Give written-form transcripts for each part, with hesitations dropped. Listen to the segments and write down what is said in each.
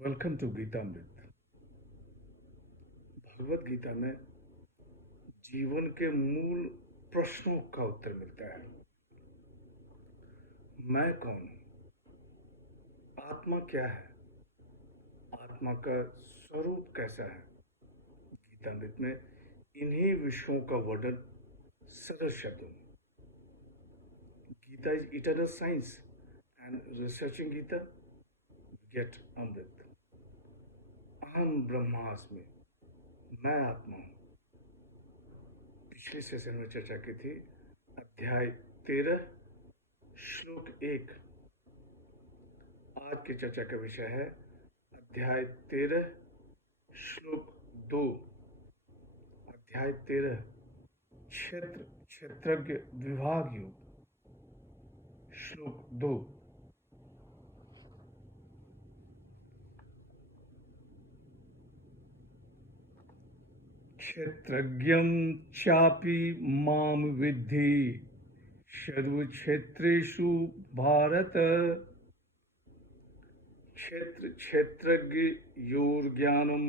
Welcome to Geetamrit. Bhagavad Gita में जीवन के मूल प्रश्नों का उत्तर मिलता है। मैं कौन हूं? आत्मा क्या है? आत्मा का स्वरूप कैसा है? गीतामृत में इन्हीं विषयों का वर्णन सरल शब्दों में। Gita is eternal science and researching Gita get अमृत। अहम ब्रह्मास्मि, मैं आत्मा हूं। पिछले सेशन में चर्चा की थी अध्याय 13 श्लोक 1। आज की चर्चा का विषय है अध्याय 13 श्लोक 2। अध्याय 13 क्षेत्र क्षेत्रज्ञ विभाग योग, श्लोक 2। क्षेत्रज्ञं चापि मां विद्धि सर्वक्षेत्रेषु भारत। क्षेत्र क्षेत्रज्ञ योर्ज्ञानं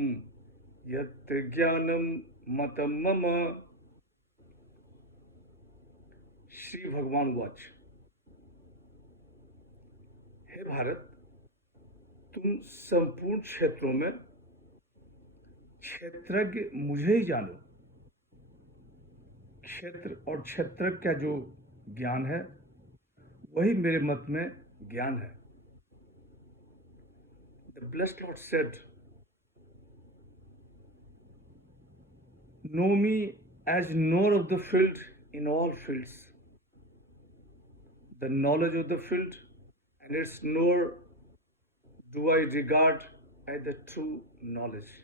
यत् ज्ञानं मतं मम। श्री भगवान वाच, हे भारत, तुम संपूर्ण क्षेत्रों में क्षेत्रज्ञ मुझे ही जानो। क्षेत्र और क्षेत्र का जो ज्ञान है वही मेरे मत में ज्ञान है। The blessed Lord said, know me as knower of the field in all fields. The knowledge of the field and its knower do I regard as the true knowledge.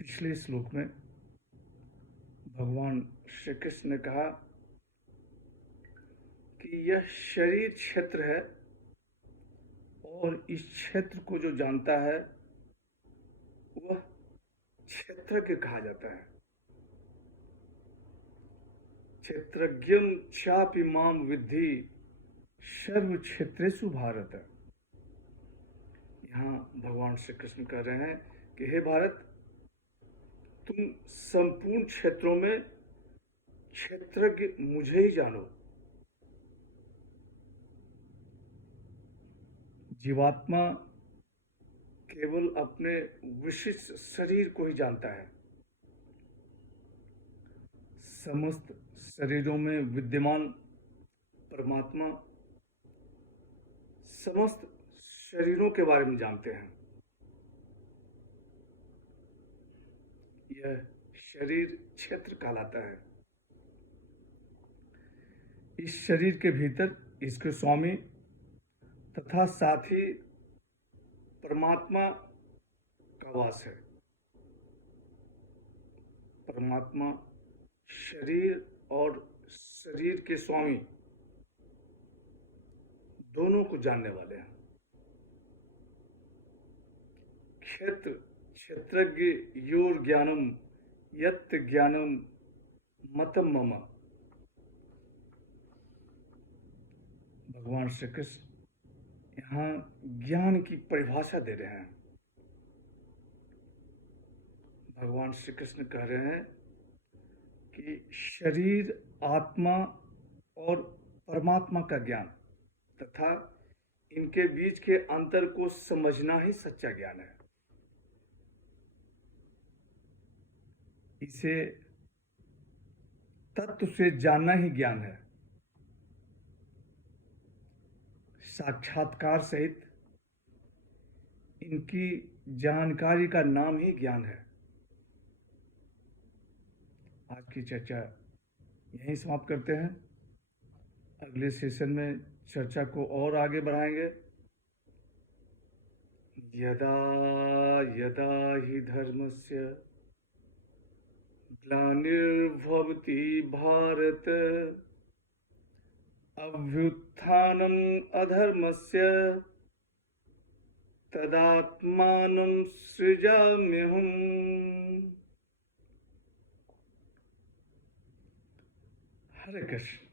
पिछले श्लोक में भगवान श्री कृष्ण ने कहा कि यह शरीर क्षेत्र है और इस क्षेत्र को जो जानता है वह क्षेत्रज्ञ कहा जाता है। क्षेत्रज्ञं चापि मां विद्धि सर्व क्षेत्रेषु भारत। यहाँ भगवान श्री कृष्ण कह रहे हैं कि हे भारत, तुम संपूर्ण क्षेत्रों में क्षेत्रज्ञ मुझे ही जानो। जीवात्मा केवल अपने विशिष्ट शरीर को ही जानता है। समस्त शरीरों में विद्यमान परमात्मा समस्त शरीरों के बारे में जानते हैं। यह शरीर क्षेत्र कहलाता है। इस शरीर के भीतर इसके स्वामी तथा साथी परमात्मा का वास है। परमात्मा शरीर और शरीर के स्वामी दोनों को जानने वाले हैं। क्षेत्र क्षेत्रज्ञ योर ज्ञानम यत् ज्ञानम मतम मम। भगवान श्री कृष्ण यहाँ ज्ञान की परिभाषा दे रहे हैं। भगवान श्री कृष्ण कह रहे हैं कि शरीर, आत्मा और परमात्मा का ज्ञान तथा इनके बीच के अंतर को समझना ही सच्चा ज्ञान है। इसे तत्व से जानना ही ज्ञान है। साक्षात्कार सहित इनकी जानकारी का नाम ही ज्ञान है। आज की चर्चा यहीं समाप्त करते हैं। अगले सेशन में चर्चा को और आगे बढ़ाएंगे। यदा यदा हि धर्मस्य ग्लानिर्भवति भारत अभ्युत्थानम् अधर्मस्य तदात्मानं सृजाम्यहम्। हरे कृष्ण।